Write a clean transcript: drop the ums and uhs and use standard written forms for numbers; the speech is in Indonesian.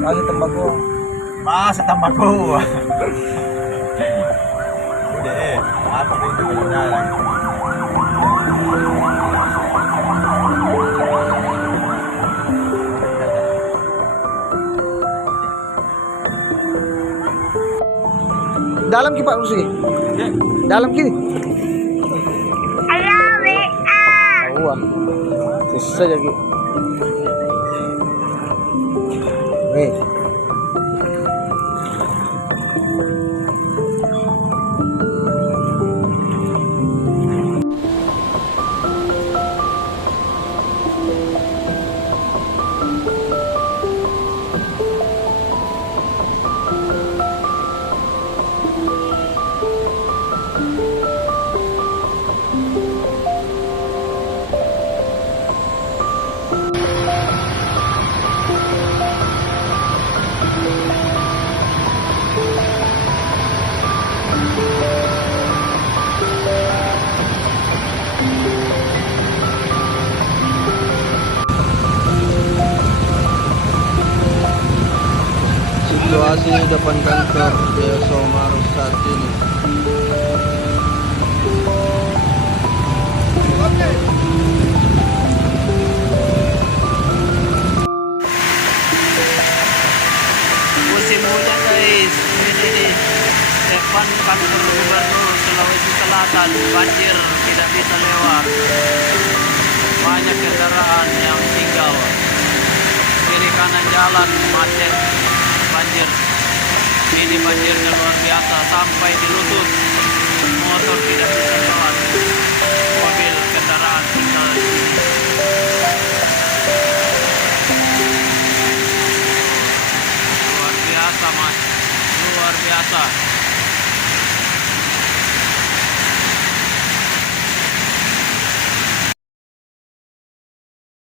Lagi tembakau. Masa tembakau. Hindi apa dito ko na lang. Dalam ki Pak Rusi. Dalam ki. Wah. Susah jadi. Nih. Situasi di depan kantor Desa Maros saat ini. Musim hujan guys, ini di depan kantor Gubernur Sulawesi Selatan banjir, tidak bisa lewat. Banyak kendaraan yang tinggal. Kiri kanan jalan macet, banjir. Ini banjirnya luar biasa sampai di lutut. Motor tidak bisa lewat. Mobil kendaraan tinggal di sini. Luar biasa mas, luar biasa.